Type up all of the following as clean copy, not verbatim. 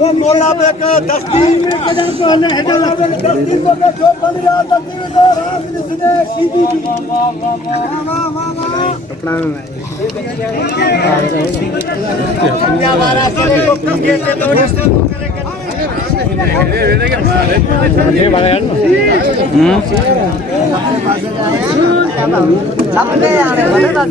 वो मोला पे का दस्ती कदर को ने हेडल दस्ती को के जो बन गया दस्ती में तो रात ने सुने सीधी कपड़ा में पंजाब वाला से को के से थोड़ी ये वाला यार सामने आने वाले ना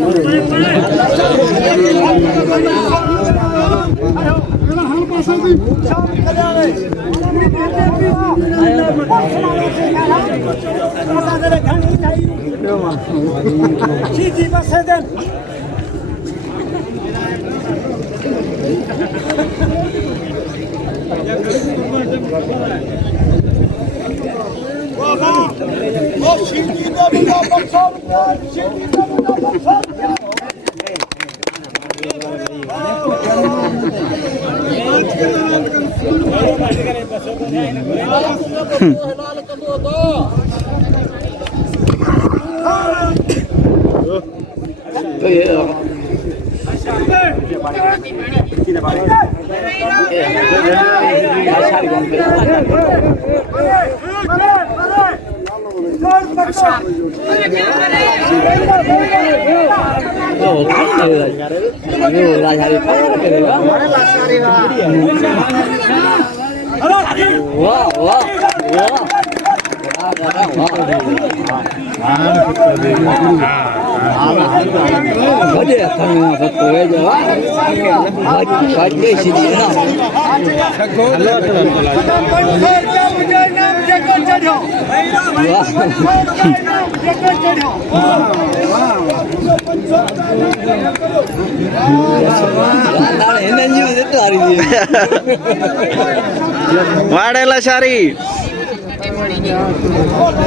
वाडेला शारी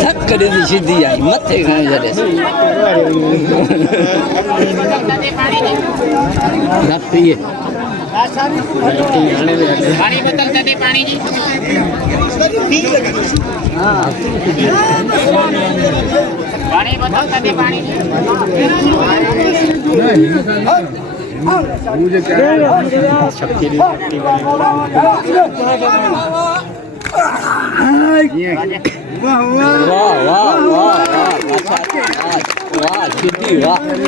थक करे दी सीधी आई मथे खाने जड़े रख पिए पानी बोतल दे पानी जी पानी बोतल दे पानी मुझे क्या शक्ति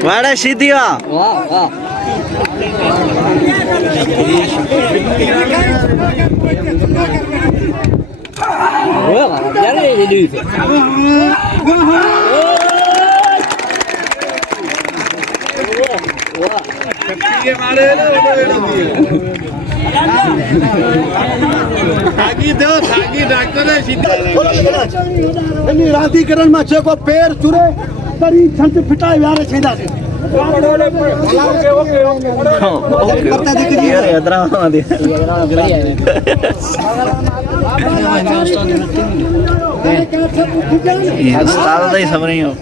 वाड़ा सीधी वाह राधीकरण में छे को पैर चुरे तरी छंत फिटाए यारे छेदा से उस्ताद ही सब नहीं हो